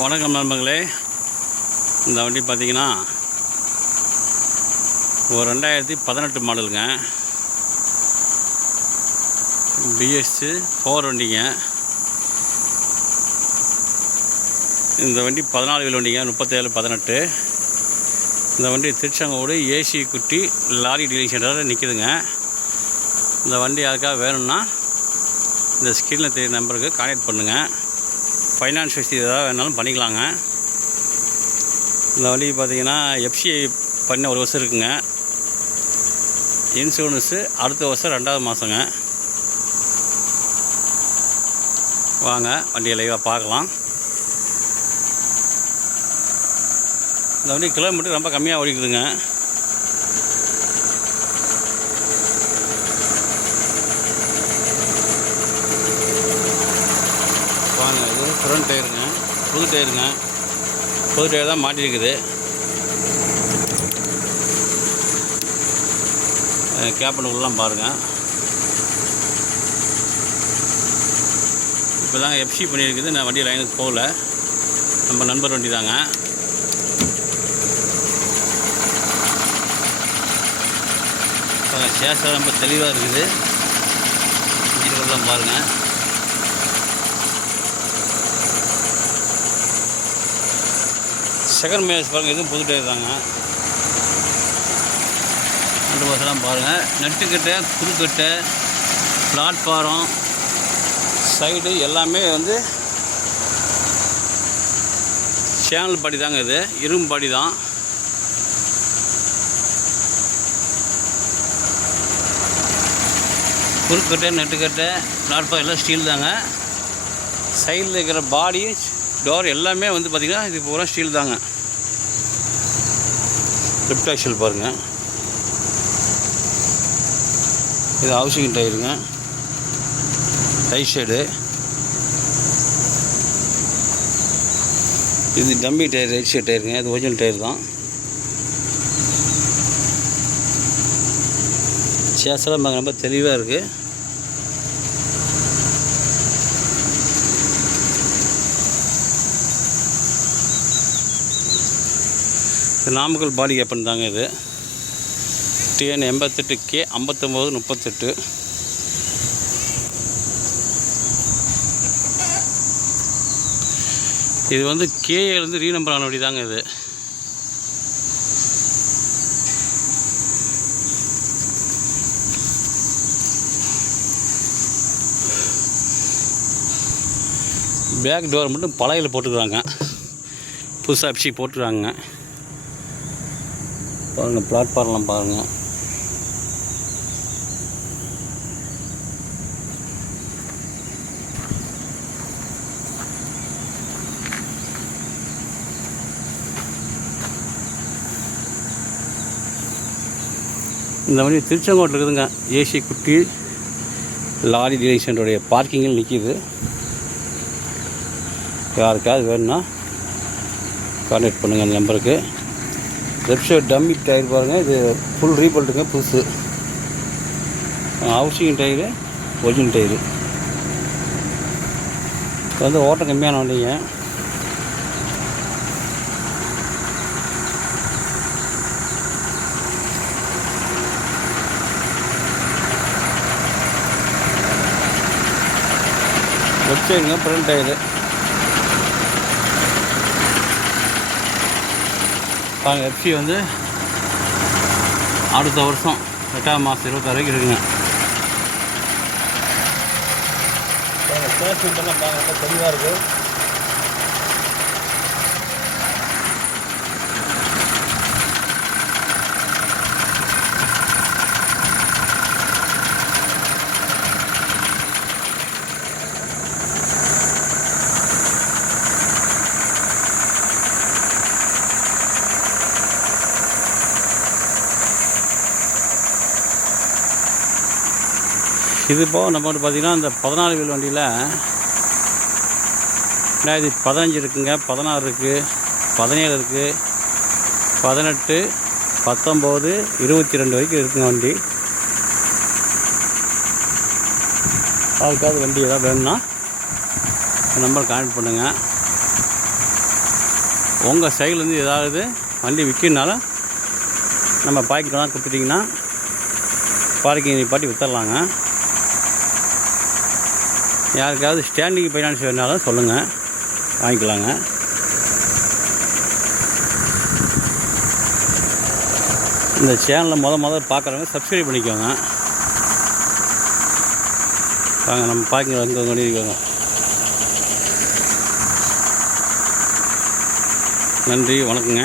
வணக்கம் நண்பர்களே. இந்த வண்டி பார்த்திங்கன்னா ஒரு 2018 மாடலுங்க. BS4 வண்டிங்க. இந்த வண்டி 14 வீல் வண்டிங்க, 3718. இந்த வண்டி திருச்செங்கோடு ஏசி குட்டி லாரி டீலிங் சென்டரில் நிற்கிதுங்க. இந்த வண்டி யாருக்காக வேணும்னா இந்த ஸ்க்ரீனில் தெரிய நம்பருக்கு கான்டாக்ட் பண்ணுங்கள். ஃபைனான்ஸ் வசதி எதாவது வேணாலும் பண்ணிக்கலாங்க. இந்த வண்டிக்கு பார்த்திங்கன்னா FCI பண்ண 1 வருஷம் இருக்குங்க. இன்சூரன்ஸு அடுத்த வருஷம் 2வது மாதங்க. வாங்க வண்டியை லைவாக பார்க்கலாம். இந்த வண்டி கிலோமீட்டர் ரொம்ப கம்மியாக ஓடிக்குதுங்க. வாங்க, இது ஃப்ரண்ட் டயருங்க, புது டயர் தான் மாட்டிருக்குது. கேப்பனுக்குள்ளலாம் பாருங்கள். இப்போ தாங்க FC பண்ணியிருக்குது. நான் வண்டி லைனுக்கு போகல, நம்ம நண்பர் வண்டி தாங்க. சேஷம் ரொம்ப தெளிவாக இருக்குது. இன்ஜினுக்குள்ளலாம் பாருங்கள். செகண்ட் மேஸ் பாருங்கள், இதுவும் புது டயர் தாங்க. 2 வருஷம்லாம் பாருங்கள். நட்டுக்கட்டை, குறுக்கட்டை, பிளாட்ஃபாரம், சைடு எல்லாமே வந்து சேனல் பாடி தாங்க. இது இரும்பு பாடி தான். குறுக்கட்டை, நட்டுக்கட்டை, பிளாட்ஃபாரம் எல்லாம் ஸ்டீல் தாங்க. சைடில் இருக்கிற பாடி, டோர் எல்லாமே வந்து பார்த்திங்கன்னா இது பூரா ஸ்டீல் தாங்க. லிஃப்ட் ஆக்சல் பாருங்கள். இது ஹவுசிங் டயருங்க, ரைட் சைடு. இது டம்மி டயர், ரைட் சைடு டயருங்க. இது ஒரிஜினல் டயர் தான். சேஸெல்லாம் ரொம்ப தெளிவாக இருக்குது. நாமக்கல் பாடி கேப்பன் தாங்க. இது TN 88K 5938. இது வந்து KA ரீநம்பர் ஆன வண்டி தாங்க. இது பேக் டோர் மட்டும் பழையில் போட்டுக்கிறாங்க, புதுசாக FC போட்டுருக்காங்க. பாருங்கள், பிளாட்ஃபார்ம்லாம் பாருங்கள். இந்த வண்டி திருச்செங்கோட்டில் இருக்குதுங்க. ஏசி குட்டி லாரி டீலிங் சென்டருடைய பார்க்கிங்கில் நிற்கிது. யாருக்காவது வேணும்னா கான்டாக்ட் பண்ணுங்கள் அந்த நம்பருக்கு. லெஃப்ட் சைடு டம்மி டயர் பாருங்கள். இது ஃபுல் ரீபல்ட்டுங்க, புதுசு. Housing tyre, original tyre. இப்போ வந்து ஓட்டம் கம்மியான வண்டிங்க. லெஃப்ட் சைடுங்க ஃப்ரண்ட் டயரு பாருங்கள். FC வந்து அடுத்த வருஷம் 8ஆம் மாதம் 26 வரைக்கும் இருக்குங்க. பாருங்கள், பாருங்கள், தெளிவாக இருக்குது. இது போக நம்ம வந்து பார்த்திங்கன்னா இந்த 14 வீல் வண்டியில் 2015 இருக்குங்க, 16 இருக்குது, 17 இருக்குது, 18, 19, 22 வரைக்கும் இருக்குங்க வண்டி. யாருக்காவது வண்டி ஏதாவது வேணும்னா நம்பர் கான்டாக்ட் பண்ணுங்கள். உங்கள் சைட்லேருந்து ஏதாவது வண்டி விற்கினாலும் நம்ம பார்க்கிங்லாம் கொடுத்துட்டிங்கன்னா பார்க்கிங் நிப்பாட்டி விற்றுடலாங்க. யாருக்காவது ஸ்டாண்டிங் ஃபைனான்ஸ் வேணாலும் சொல்லுங்கள், வாங்கிக்கலாங்க. இந்த சேனலை முதல் பார்க்குறவங்க சப்ஸ்கிரைப் பண்ணிக்கோங்க. வாங்க நம்ம பார்க்கிங் வந்து பண்ணியிருக்கோங்க. நன்றி, வணக்கங்க.